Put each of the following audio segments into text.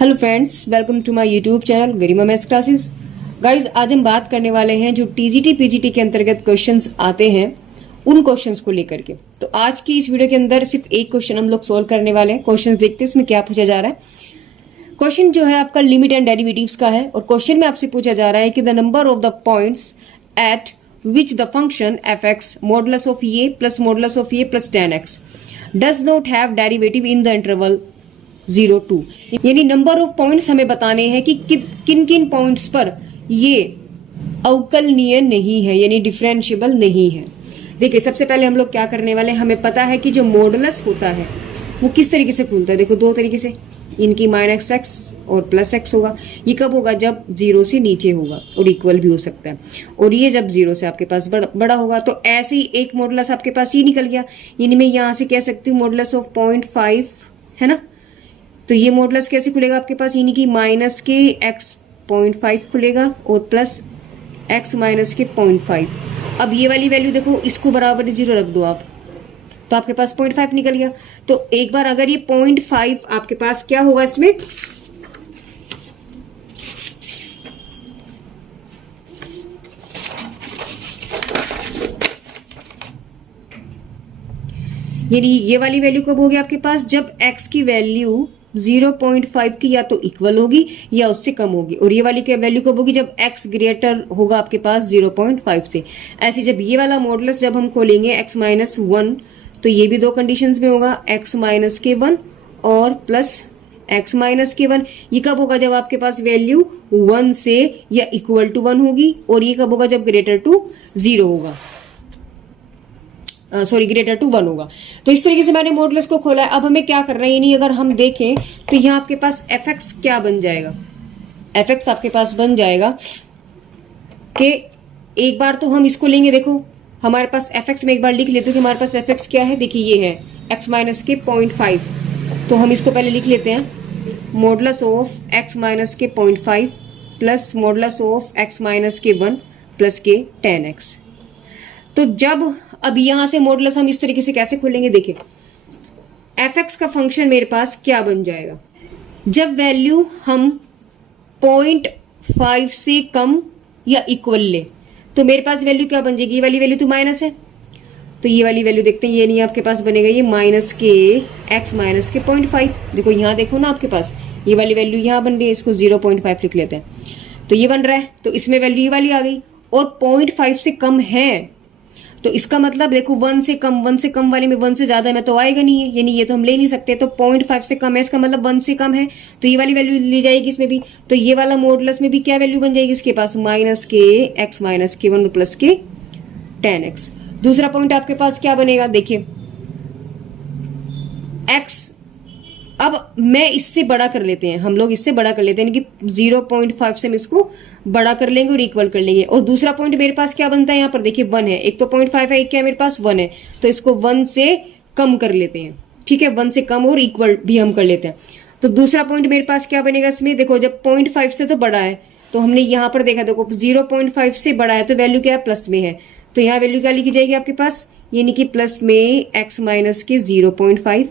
Hello friends, welcome to my YouTube channel Garima maths classes. Guys, आज हम बात करने वाले हैं जो टीजीटी पीजीटी के अंतर्गत क्वेश्चंस आते हैं उन क्वेश्चंस को लेकर के। तो आज की इस वीडियो के अंदर सिर्फ एक क्वेश्चन हम लोग सोल्व करने वाले हैं। क्वेश्चंस देखते हैं उसमें क्या पूछा जा रहा है। क्वेश्चन जो है आपका लिमिट एंड डेरिवेटिव्स का है और क्वेश्चन में आपसे पूछा जा रहा है कि the number of the points at which the function F x modulus of A plus modulus of A plus 10x does not have derivative in the interval 0-2। यानी नंबर ऑफ पॉइंट्स हमें बताने हैं कि किन किन पॉइंट्स पर ये अवकलनीय नहीं है, यानी डिफरेंशिएबल नहीं है। देखिए, सबसे पहले हम लोग क्या करने वाले हैं, हमें पता है कि जो मॉडुलस होता है वो किस तरीके से खुलता है। देखो, दो तरीके से, इनकी माइनस एक्स और प्लस एक्स होगा। ये कब होगा? जब 0 से नीचे होगा और इक्वल भी हो सकता है। और ये जब 0 से आपके पास बड़ा होगा। तो ऐसे ही एक मॉडुलस आपके पास ये निकल गया। यानी मैं यहां से कह सकती हूँ मॉडुलस ऑफ 0.5 है ना। तो ये मॉडुलस कैसे खुलेगा आपके पास, यानी कि माइनस के x 0.5 खुलेगा और प्लस x माइनस के 0.5। अब ये वाली वैल्यू देखो, इसको बराबर 0 रख दो आप, तो आपके पास 0.5 निकल गया। तो एक बार अगर ये 0.5 आपके पास क्या होगा इसमें, यानी ये वाली वैल्यू कब होगी आपके पास, जब x की वैल्यू 0.5 की या तो इक्वल होगी या उससे कम होगी। और ये वाली क्या वैल्यू कब होगी, जब x ग्रेटर होगा आपके पास 0.5 से। ऐसे जब ये वाला मॉडुलस जब हम खोलेंगे x माइनस 1, तो ये भी दो कंडीशंस में होगा, x माइनस के 1 और प्लस x माइनस के 1। ये कब होगा, जब आपके पास वैल्यू 1 से या इक्वल टू 1 होगी। और ये कब होगा, जब ग्रेटर टू 0 होगा, ग्रेटर टू 1 होगा। तो इस तरीके से मैंने मॉडुलस को खोला है। अब हमें क्या करना है, यानी अगर हम देखें तो यहाँ आपके पास एफ एक्स क्या बन जाएगा, एफ एक्स आपके पास बन जाएगा कि एक बार तो हम इसको लेंगे। देखो, हमारे पास एफ एक्स में एक बार लिख लेते हैं कि हमारे पास एफ एक्स क्या है। देखिए, ये है एक्स माइनस के 0.5। तो हम इसको पहले लिख लेते हैं, मॉडुलस ऑफ एक्स माइनस के 0.5 plus modulus of x minus के 1 प्लस के 10x। तो जब अब यहां से मॉडुलस हम इस तरीके से कैसे खोलेंगे, देखिए एफ एक्स का फंक्शन मेरे पास क्या बन जाएगा, जब वैल्यू हम 0.5 से कम या इक्वल ले तो मेरे पास वैल्यू क्या बन जाएगी, ये वाली वैल्यू तो माइनस है। तो ये वाली वैल्यू देखते हैं, ये नहीं आपके पास बनेगा, ये माइनस के एक्स माइनस के 0.5। देखो यहां देखो ना, आपके पास ये वाली वैल्यू यहां बन रही है, इसको 0.5 लिख लेते हैं। तो ये बन रहा है, तो इसमें वैल्यू ये वाली आ गई और 0.5 से कम है। तो इसका मतलब देखो, 1 से कम वाले में 1 से ज्यादा में तो आएगा नहीं है, यानी ये तो हम ले नहीं सकते। तो 0.5 से कम है, इसका मतलब 1 से कम है, तो ये वाली वैल्यू ली जाएगी इसमें भी। तो ये वाला मॉडुलस में भी क्या वैल्यू बन जाएगी इसके पास, माइनस के एक्स माइनस के 1 प्लस के 10x। दूसरा पॉइंट आपके पास क्या बनेगा, देखिए x, अब मैं इससे बड़ा कर लेते हैं, हम लोग इससे बड़ा कर लेते हैं, यानी कि 0.5 से हम इसको बड़ा कर लेंगे और इक्वल कर लेंगे। और दूसरा पॉइंट मेरे पास क्या बनता है, यहाँ पर देखिए 1 है, एक तो 0.5 है, एक क्या है मेरे पास 1 है। तो इसको 1 से कम कर लेते हैं, ठीक है, 1 से कम और इक्वल भी हम कर लेते हैं। तो दूसरा पॉइंट मेरे पास क्या बनेगा इसमें, देखो जब 0.5 से तो बड़ा है, तो हमने यहाँ पर देखा, देखो 0.5 से बड़ा है तो वैल्यू क्या है, प्लस में है। तो यहाँ वैल्यू क्या लिखी जाएगी आपके पास, यानी कि प्लस में एक्स माइनस के 0.5।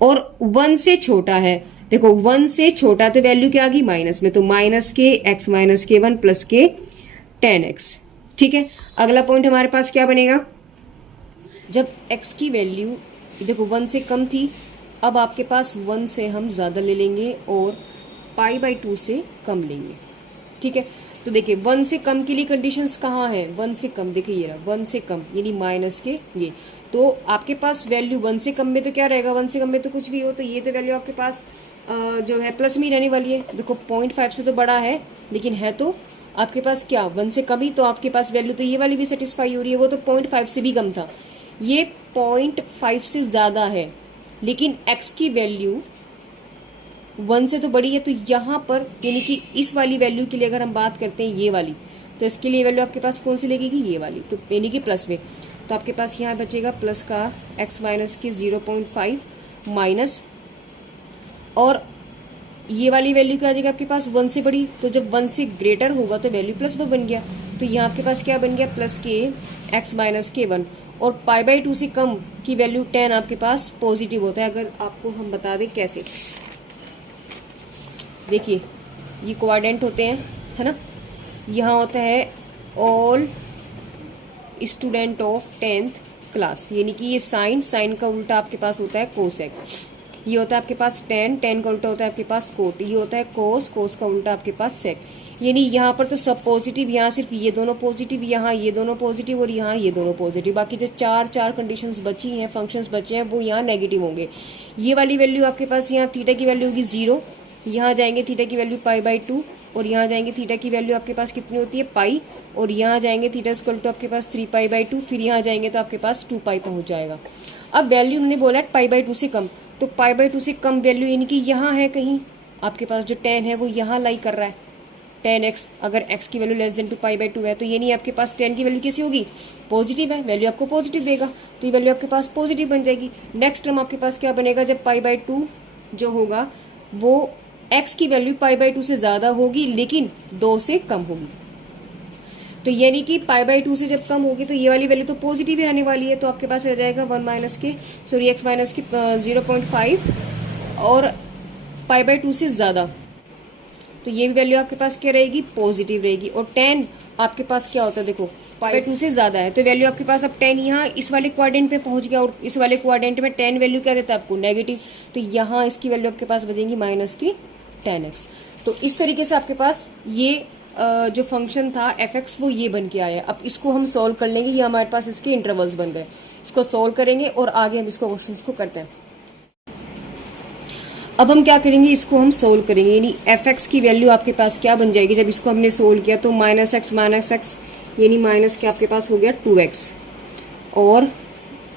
और 1 से छोटा है, देखो 1 से छोटा तो वैल्यू क्या आ गई, माइनस में। तो माइनस के एक्स माइनस के 1 प्लस के 10x, ठीक है। अगला पॉइंट हमारे पास क्या बनेगा, जब x की वैल्यू देखो 1 से कम थी, अब आपके पास 1 से हम ज्यादा ले लेंगे और π/2 से कम लेंगे, ठीक है। तो देखिए 1 से कम के लिए कंडीशंस कहाँ है, 1 से कम, देखिए ये रहा 1 से कम, यानी माइनस के ये। तो आपके पास वैल्यू 1 से कम में तो क्या रहेगा, 1 से कम में तो कुछ भी हो, तो ये तो वैल्यू आपके पास जो है प्लस में ही रहने वाली है। देखो 0.5 से तो बड़ा है, लेकिन है तो आपके पास क्या 1 से कम ही, तो आपके पास वैल्यू तो ये वाली भी सेटिस्फाई हो रही है। वो तो 0.5 से भी कम था, ये 0.5 से ज्यादा है, लेकिन x की वैल्यू 1 से तो बड़ी है। तो यहाँ पर यानी कि इस वाली वैल्यू के लिए अगर हम बात करते हैं ये वाली, तो इसके लिए वैल्यू आपके पास कौन सी लगेगी, ये वाली, तो यानी कि प्लस में। तो आपके पास यहाँ बचेगा प्लस का x माइनस की 0.5 माइनस, और ये वाली वैल्यू क्या आ जाएगी आपके पास, 1 से बड़ी। तो जब 1 से ग्रेटर होगा तो वैल्यू प्लस में बन गया। तो यहाँ आपके पास क्या बन गया, प्लस के x माइनस के 1। और π/2 से कम की वैल्यू 10 आपके पास पॉजिटिव होता है। अगर आपको हम बता दें कैसे, देखिए ये कोऑर्डिनेट होते हैं, है ना। यहाँ होता है all student of 10th class, यानी कि ये साइन का उल्टा आपके पास होता है कोसेक। ये होता है आपके पास टेन का उल्टा होता है आपके पास कोट। ये होता है कोस का उल्टा आपके पास सेक। यानी यहाँ पर तो सब पॉजिटिव, यहाँ सिर्फ ये दोनों पॉजिटिव, यहाँ ये दोनों पॉजिटिव और यहाँ ये दोनों पॉजिटिव। बाकी जो चार कंडीशंस बची हैं, फंक्शंस बचे हैं, वो यहाँ नेगेटिव होंगे। ये वाली वैल्यू आपके पास यहाँ थीटा की वैल्यू होगी 0, यहाँ जाएंगे थीटा की वैल्यू π/2 और यहाँ जाएंगे थीटा की वैल्यू आपके पास कितनी होती है पाई, और यहाँ जाएंगे थीटा इक्वल टू आपके पास 3π/2, फिर यहाँ जाएंगे तो आपके पास 2π पहुंच जाएगा। अब वैल्यू उन्होंने बोला है π/2 से कम, तो π/2 से कम वैल्यू यानी कि यहाँ है कहीं आपके पास जो tan है वो यहाँ लाई कर रहा है, tan x। अगर x की वैल्यू लेस देन टू π/2 है तो ये नहीं आपके पास tan की वैल्यू कैसी होगी, पॉजिटिव है, वैल्यू आपको पॉजिटिव देगा, तो ये वैल्यू आपके पास पॉजिटिव बन जाएगी। नेक्स्ट टर्म आपके पास क्या बनेगा, जब π/2 जो होगा वो x की वैल्यू π/2 से ज्यादा होगी लेकिन 2 से कम होगी। तो यानी कि π/2 से जब कम होगी तो ये वाली वैल्यू तो पॉजिटिव ही रहने वाली है, तो आपके पास रह जाएगा x माइनस के 0.5 और π/2 से ज्यादा, तो ये भी वैल्यू आपके पास क्या रहेगी, पॉजिटिव रहेगी। और tan आपके पास क्या होता है, देखो π/2 से ज्यादा है तो वैल्यू आपके पास अब tan यहाँ इस वाले क्वाड्रेंट पे पहुंच गया, और इस वाले क्वाड्रेंट में tan वैल्यू क्या देता है आपको, नेगेटिव, तो यहाँ इसकी वैल्यू आपके पास बचेगी -tan x। तो इस तरीके से आपके पास ये जो फंक्शन था fx वो ये बन के आया। अब इसको हम सॉल्व कर लेंगे, ये हमारे पास इसके इंटरवल्स बन गए, इसको सॉल्व करेंगे और आगे हम इसको क्वेश्चंस को करते हैं। अब हम क्या करेंगे, इसको हम सोल्व करेंगे, यानी fx की वैल्यू आपके पास क्या बन जाएगी जब इसको हमने सोल्व किया, तो -x यानी माइनस के आपके पास हो गया 2x और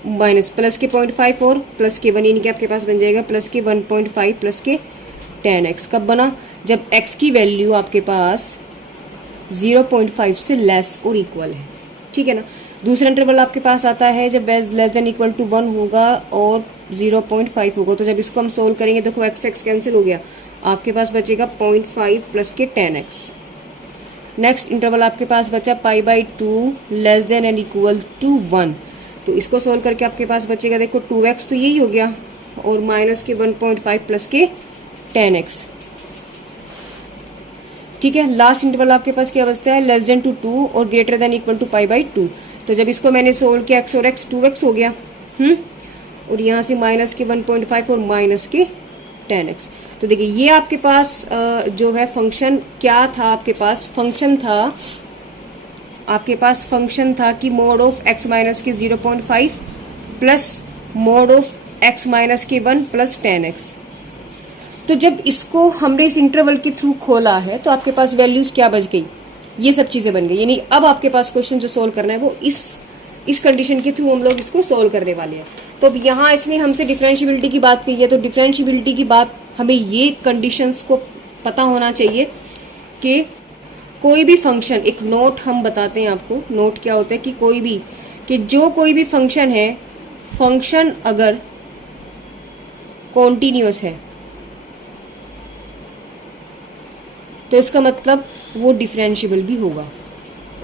माइनस प्लस के 0.5 और प्लस के 1 यानी कि आपके पास बन जाएगा प्लस के 1.5 प्लस के tan x। कब बना, जब x की वैल्यू आपके पास 0.5 से लेस और इक्वल है, ठीक है ना। दूसरा इंटरवल आपके पास आता है जब लेस देन इक्वल टू 1 होगा और 0.5 होगा, तो जब इसको हम सोल्व करेंगे देखो x कैंसिल हो गया, आपके पास बचेगा 0.5 प्लस के tan x। नेक्स्ट इंटरवल आपके पास बचा π/2 less than and equal to 1, तो इसको सोल्व करके आपके पास बचेगा देखो 2x, तो यही हो गया, और माइनस के 1.5 प्लस के tan x, ठीक है। लास्ट इंटरवल आपके पास क्या बचता है, लेस देन टू 2 और ग्रेटर देन इक्वल टू π/2, तो जब इसको मैंने सोल्व किया x और x 2x हो गया, और यहाँ से माइनस के 1.5 और माइनस के tan x। तो देखिए ये आपके पास जो है फंक्शन क्या था, आपके पास फंक्शन था कि मोड ऑफ x माइनस के 0.5 plus mode of x minus के 1 प्लस tan x। तो जब इसको हमने इस इंटरवल के थ्रू खोला है तो आपके पास वैल्यूज क्या बच गई, ये सब चीजें बन गई। यानी अब आपके पास क्वेश्चन जो सोल्व करना है वो इस कंडीशन के थ्रू हम लोग इसको सोल्व करने वाले हैं। तो अब यहाँ इसने हमसे डिफरेंशियबिलिटी की बात की है, तो डिफरेंशियबिलिटी की बात हमें ये कंडीशंस को पता होना चाहिए कि कोई भी फंक्शन, एक नोट हम बताते हैं आपको, नोट क्या होता है कि कोई भी फंक्शन है, फंक्शन अगर कॉन्टिन्यूअस है तो इसका मतलब वो डिफरेंशिएबल भी होगा।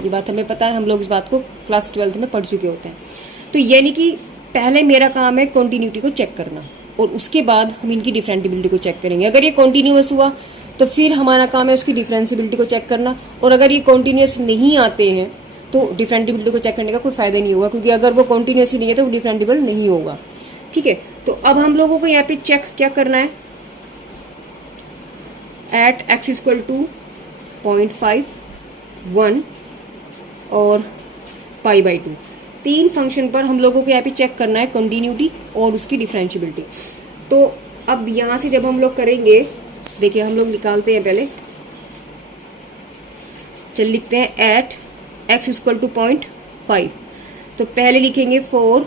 ये बात हमें पता है, हम लोग इस बात को क्लास 12th में पढ़ चुके होते हैं। तो यानी कि पहले मेरा काम है कॉन्टिन्यूटी को चेक करना और उसके बाद हम इनकी डिफरेंशिएबिलिटी को चेक करेंगे। अगर ये कॉन्टिन्यूअस हुआ तो फिर हमारा काम है उसकी डिफरेंशिएबिलिटी को चेक करना, और अगर ये कॉन्टिन्यूअस नहीं आते हैं तो डिफरेंशिएबिलिटी को चेक करने का कोई फायदा नहीं होगा, क्योंकि अगर वो कॉन्टिन्यूअस ही नहीं है तो वो डिफरेंशिएबल नहीं होगा, ठीक है। तो अब हम लोगों को यहाँ पे चेक क्या करना है, एट x इक्वल टू 0.5 1 और π/2, तीन फंक्शन पर हम लोगों को यहाँ पे चेक करना है कंटिन्यूटी और उसकी डिफरेंशिएबिलिटी। तो अब यहाँ से जब हम लोग करेंगे, देखिए हम लोग निकालते हैं पहले, चल लिखते हैं एट x इक्वल टू 0.5, तो पहले लिखेंगे फॉर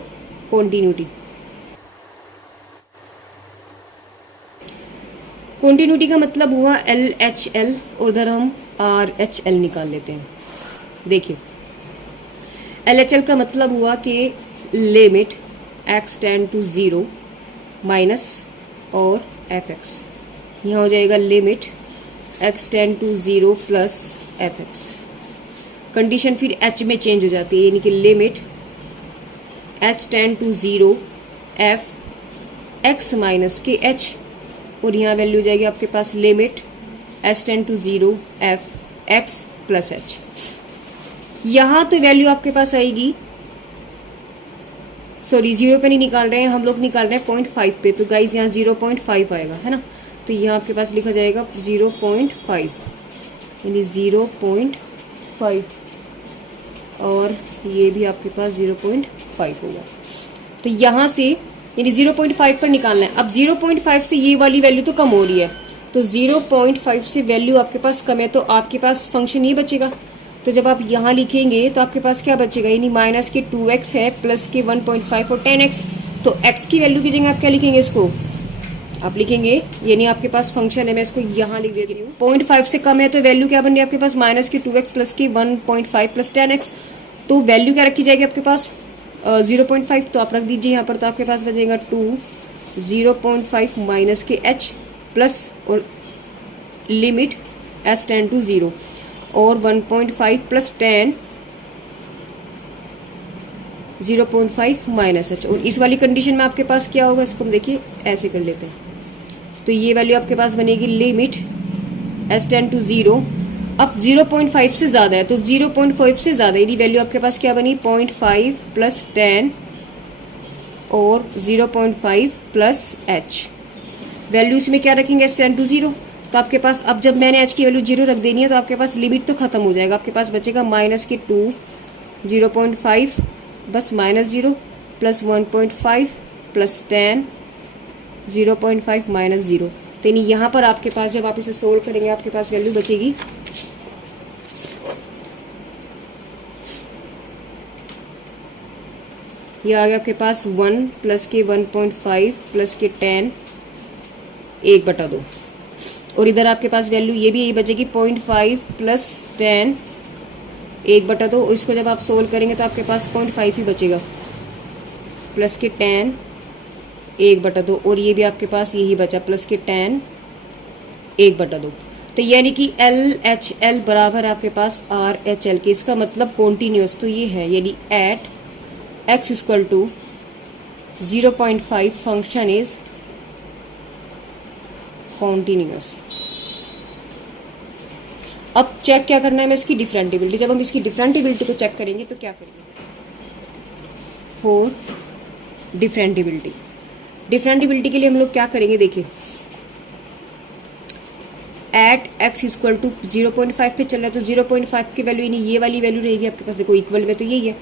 कंटिन्यूटी। कंटिन्यूटी का मतलब हुआ LHL और उधर हम RHL निकाल लेते हैं। देखिए LHL का मतलब हुआ कि limit x tend to 0 minus और fx, यहाँ हो जाएगा limit x tend to 0 plus fx। Condition फिर h में चेंज हो जाती है, यानी कि limit h tend to 0 f x minus के h, और यहाँ वैल्यू जाएगी आपके पास limit s ten to 0 f x plus h. यहाँ तो वैल्यू आपके पास आएगी, सॉरी 0 पे नहीं निकाल रहे हैं हम लोग, निकाल रहे हैं 0.5 पे। तो गाइज यहाँ 0.5 आएगा, है ना। तो यहाँ आपके पास लिखा जाएगा 0.5, यानी 0.5, और ये भी आपके पास 0.5 होगा। तो यहाँ से यानी 0.5 पर निकालना है। अब 0.5 से ये वाली वैल्यू तो कम हो रही है, तो 0.5 से वैल्यू आपके पास कम है, तो आपके पास फंक्शन ये बचेगा। तो जब आप यहाँ लिखेंगे तो आपके पास क्या बचेगा, यानी माइनस के 2x है प्लस के 1.5 और 10x। तो x की वैल्यू की जगह आप क्या लिखेंगे, इसको आप लिखेंगे, यानी आपके पास फंक्शन है, मैं इसको यहाँ लिख देती हूँ। 0.5 से कम है तो वैल्यू क्या बन रही है आपके पास, माइनस के 2x प्लस के 1.5 प्लस 10x। तो वैल्यू क्या रखी जाएगी आपके पास 0.5, तो आप रख दीजिए यहाँ पर। तो आपके पास बचेगा 2 0.5 माइनस के h प्लस और लिमिट s टेन टू 0 और 1.5 प्लस 10 0.5 माइनस h। और इस वाली कंडीशन में आपके पास क्या होगा, इसको हम देखिए ऐसे कर लेते हैं। तो ये वैल्यू आपके पास बनेगी लिमिट s टेन टू 0। अब 0.5 से ज़्यादा है, तो 0.5 से ज़्यादा यानी वैल्यू आपके पास क्या बनी 0.5 प्लस 10 और 0.5 प्लस h। वैल्यू इसमें क्या रखेंगे s टेन टू 0। तो आपके पास अब जब मैंने h की वैल्यू 0 रख देनी है तो आपके पास लिमिट तो खत्म हो जाएगा, आपके पास बचेगा माइनस के 2 0.5 बस माइनस 0 प्लस 1.5 प्लस 10 0.5 माइनस 0। तो यानी यहाँ पर आपके पास जब आप इसे सोल्व करेंगे आपके पास वैल्यू बचेगी ये आ गया आपके पास 1 प्लस के 1.5 प्लस के 10 1/2। और इधर आपके पास वैल्यू ये भी यही बचेगी 0.5 प्लस 10 1/2। इसको जब आप सोल्व करेंगे तो आपके पास 0.5 ही बचेगा प्लस के 10 1/2। और ये भी आपके पास यही बचा प्लस के 10 1/2। तो यानी कि LHL बराबर आपके पास RHL के, इसका मतलब कॉन्टिन्यूस तो ये है, यानी at x equal to 0.5 function is continuous. अब चेक क्या करना है हमें, इसकी डिफरेंटिबिलिटी। जब हम इसकी डिफरेंटिबिलिटी को चेक करेंगे तो क्या करेंगे, फॉर डिफरेंटिबिलिटी। डिफरेंटिबिलिटी के लिए हम लोग क्या करेंगे, देखिए एट x इक्वल टू 0.5 पे चल रहा है, तो 0.5 की वैल्यू यानी ये वाली वैल्यू रहेगी आपके पास, देखो इक्वल में तो यही है।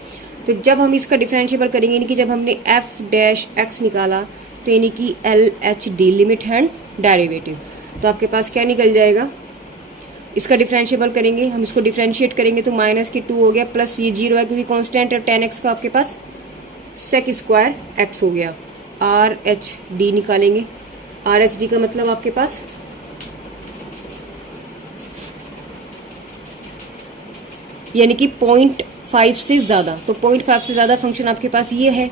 तो जब हम इसका डिफरेंशिएबल करेंगे, यानी कि जब हमने f डैश x निकाला तो यानी कि LHD लिमिट एंड डेरिवेटिव, तो आपके पास क्या निकल जाएगा, इसका डिफरेंशिएबल करेंगे हम, इसको डिफरेंशिएट करेंगे तो माइनस के 2 हो गया प्लस ये 0 है क्योंकि कांस्टेंट है 10x का, आपके पास सेक स्क्वायर x हो गया। RHD निकालेंगे, RHD का मतलब आपके पास यानी कि 0.5 से ज़्यादा, तो 0.5 से ज़्यादा फंक्शन आपके पास ये है।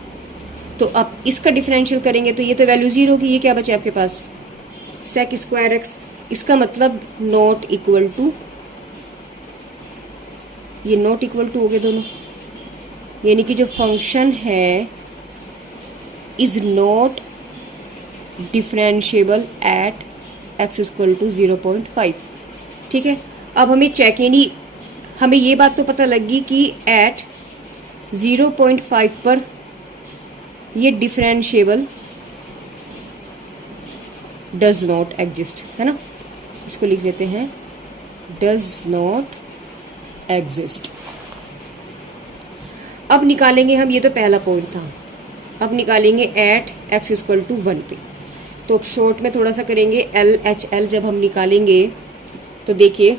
तो अब इसका डिफरेंशियल करेंगे तो ये तो वैल्यू 0 होगी, ये क्या बचे आपके पास सेक स्क्वायर x, इसका मतलब नॉट इक्वल टू, ये नॉट इक्वल टू हो गए दोनों, यानी कि जो फंक्शन है is not differentiable at x equal to 0.5। ठीक है, अब हमें चेक, यानी हमें ये बात तो पता लगी कि एट 0.5 पर ये डिफरेंशिएबल डज नॉट एग्जिस्ट, है ना। इसको लिख देते हैं डज नॉट एग्जिस्ट। अब निकालेंगे हम, ये तो पहला पॉइंट था, अब निकालेंगे एट x इक्वल टू 1 पे। तो अब शॉर्ट में थोड़ा सा करेंगे LHL। जब हम निकालेंगे तो देखिए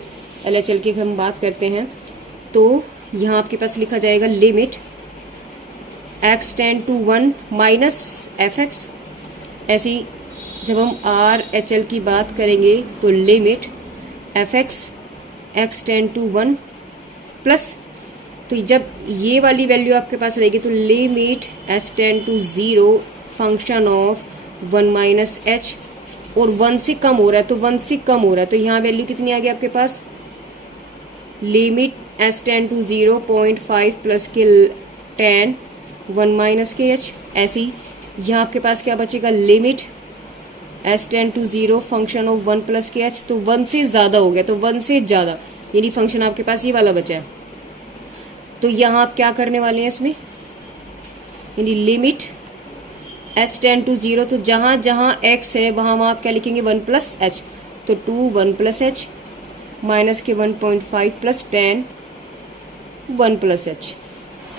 LHL की हम बात करते हैं तो यहाँ आपके पास लिखा जाएगा limit x tends to 1 minus fx। ऐसे ही जब हम RHL की बात करेंगे तो limit fx x tends to 1 plus, तो जब ये वाली वैल्यू आपके पास रहेगी तो limit s ten to 0 function of 1 minus h, और 1 से कम हो रहा है तो 1 से कम हो रहा है, तो यहाँ वैल्यू कितनी आ गई आपके पास, limit s ten to 0.5 plus के 10 1 माइनस के h। ऐसे ही यहाँ आपके पास क्या बचेगा, limit h tends to zero function of one plus के एच, तो वन से ज्यादा हो गया, तो वन से ज्यादा यानी फंक्शन आपके पास ये वाला बचा है। तो यहां आप क्या करने वाले हैं इसमें, यानी limit h tends to zero, तो जहां जहां एक्स है वहां वहां आप क्या लिखेंगे, वन प्लस एच, तो two one plus h minus के 1.5 plus ten one plus h.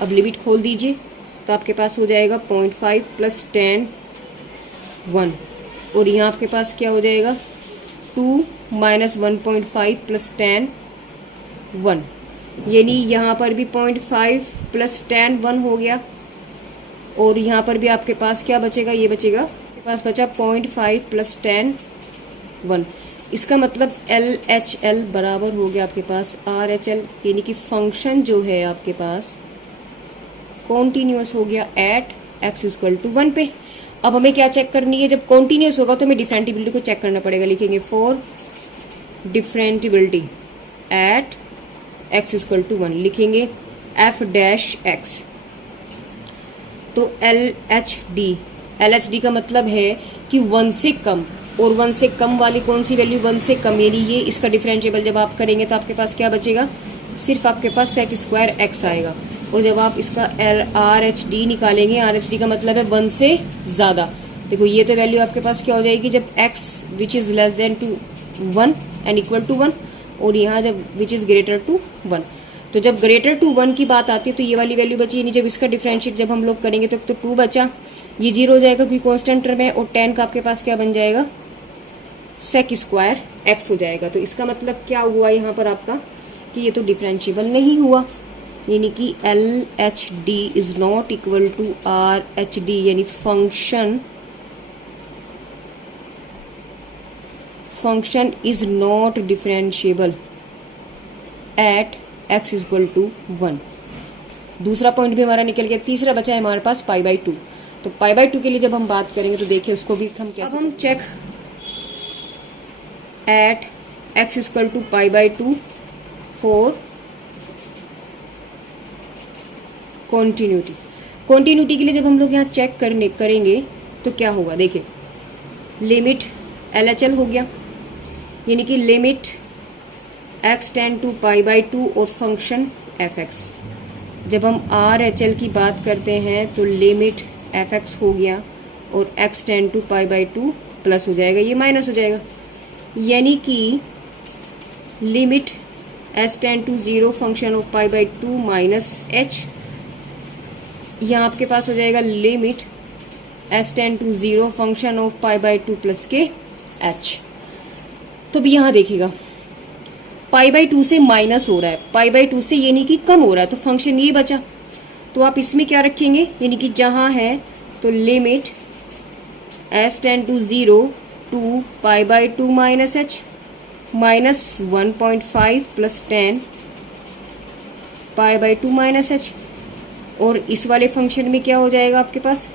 अब लिमिट खोल दीजिए तो आपके पास हो जाएगा 0.5 प्लस टेन 1, और यहाँ आपके पास क्या हो जाएगा 2 माइनस 1.5 प्लस टेन 1, यानी यहाँ पर भी 0.5 प्लस टेन 1 हो गया, और यहाँ पर भी आपके पास क्या बचेगा, ये बचेगा आपके पास बचा 0.5 प्लस टेन 1। इसका मतलब एल एच एल बराबर हो गया आपके पास आर एच एल, यानी कि फंक्शन जो है आपके पास कॉन्टिन्यूअस हो गया एट एक्स इक्वल टू 1 पे। अब हमें क्या चेक करनी है, जब कॉन्टिन्यूअस होगा तो हमें डिफरेंटिबिलिटी को चेक करना पड़ेगा। लिखेंगे for differentiability at x equal to 1, लिखेंगे एफ डैश एक्स। तो एल एच डी का मतलब है कि 1 से कम, और 1 से कम वाली कौन सी वैल्यू, 1 से कम, यानी ये इसका डिफरेंशिएबल जब आप करेंगे तो आपके पास क्या बचेगा, सिर्फ आपके पास सेक स्क्वायर एक्स आएगा। और जब आप इसका आर एच डी निकालेंगे, आर एच डी का मतलब है 1 से ज्यादा। देखो ये तो वैल्यू आपके पास क्या हो जाएगी, जब x which is less than to 1 and equal to 1, और यहाँ जब विच इज ग्रेटर टू 1। तो जब ग्रेटर टू 1 की बात आती है तो ये वाली वैल्यू बची, यानी जब इसका डिफरेंशिएट जब हम लोग करेंगे तो 2 बचा, ये 0 हो जाएगा क्योंकि कॉन्स्टेंट टर्म है, और 10 का आपके पास क्या बन जाएगा, सेक स्क्वायर एक्स हो जाएगा। तो इसका मतलब क्या हुआ यहाँ पर आपका कि ये तो डिफरेंशिएबल नहीं हुआ, यानी कि L H D is not equal to R H D, यानी function is not differentiable at x equal to 1। दूसरा पॉइंट भी हमारा निकल गया। तीसरा बचा है हमारे पास पाई बाई 2। तो पाई बाई 2 के लिए जब हम बात करेंगे तो देखिए उसको भी हम कैसे, हम check at x equal to pi by 2 for continuity के लिए जब हम लोग यहाँ चेक करेंगे तो क्या होगा, देखिए लिमिट एल एच एल हो गया, यानी कि limit x tends to pi by 2 और फंक्शन एफ एक्स। जब हम आर एच एल की बात करते हैं तो लिमिट एफ एक्स हो गया और x tends to pi by 2 plus हो जाएगा, ये माइनस हो जाएगा, यानी कि limit s ten to 0 function of pi by 2 minus h, यहाँ आपके पास हो जाएगा limit s ten to 0 function of pi by 2 plus के एच। तो भी यहाँ देखिएगा पाई बाई 2 से माइनस हो रहा है, पाई बाई 2 से यानी कि कम हो रहा है, तो फंक्शन ये बचा। तो आप इसमें क्या रखेंगे, यानी कि जहाँ है तो limit s ten to 0 to pi by 2 minus h minus 1.5 plus 10 pi by 2 minus h. और इस वाले फंक्शन में क्या हो जाएगा आपके पास,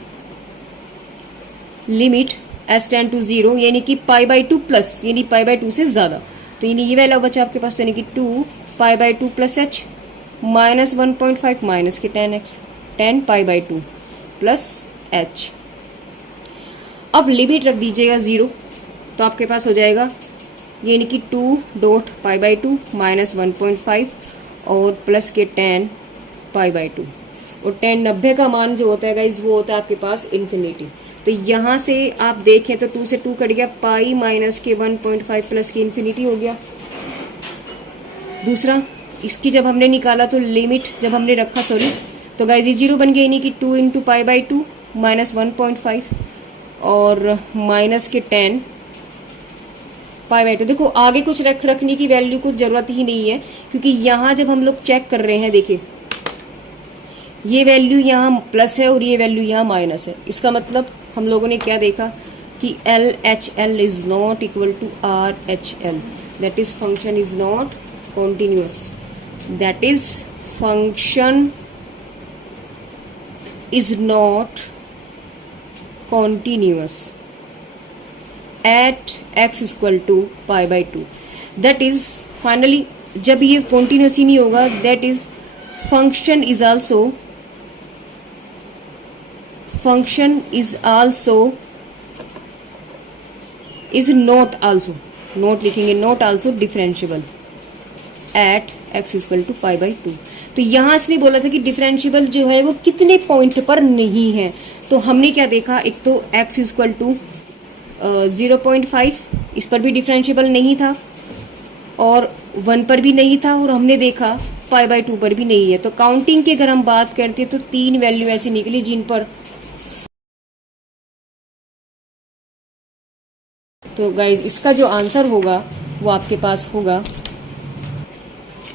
लिमिट एस टेन टू 0 यानी कि पाई बाई 2 प्लस, यानी पाई बाई 2 से ज्यादा, तो यानी ये वैल्यू बचा आपके पास, तो यानी कि 2 पाई by 2 plus h minus 1.5 minus के 10x 10 pi by 2 plus h. अब लिमिट रख दीजिएगा 0, तो आपके पास हो जाएगा यानी कि 2 डॉट पाई बाई 2 माइनस 1.5 और प्लस के 10 पाई बाई 2, और 10 90 का मान जो होता है गाइस वो होता है आपके पास इन्फिनिटी। तो यहाँ से आप देखें तो 2 से 2 कट गया, पाई माइनस के 1.5 प्लस की इन्फिनिटी हो गया। दूसरा इसकी जब हमने निकाला तो लिमिट जब हमने रखा तो गाइस ये 0 बन गया, यानी कि 2 इंटू पाई बाई 2 माइनस 1.5 और माइनस के 10 पाई बाई 2। देखो आगे कुछ रखने की वैल्यू कुछ जरूरत ही नहीं है, क्योंकि यहाँ जब हम लोग चेक कर रहे हैं देखिए ये वैल्यू यहाँ प्लस है और ये वैल्यू यहाँ माइनस है। इसका मतलब हम लोगों ने क्या देखा कि L H L is not equal to R H L, that is function is not continuous, that is function is not continuous at x equal to pi by 2। That is finally जब ये continuous ही नहीं होगा, that is function is also is not also, not लिखेंगे, not also differentiable at x equal to pi by 2। तो यहां इसने बोला था कि डिफरेंशिएबल जो है वो कितने पॉइंट पर नहीं है, तो हमने क्या देखा, एक तो x इक्वल टू 0.5, इस पर भी डिफरेंशिएबल नहीं था, और 1 पर भी नहीं था, और हमने देखा पाई बाई 2 पर भी नहीं है। तो काउंटिंग की अगर हम बात करते हैं तो 3 वैल्यू ऐसी निकली जिन पर, तो गाइज इसका जो आंसर होगा वो आपके पास होगा,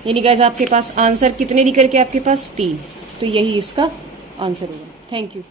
यानी गाइज आपके पास आंसर कितने निकल के आपके पास 3, तो यही इसका आंसर होगा। Thank you.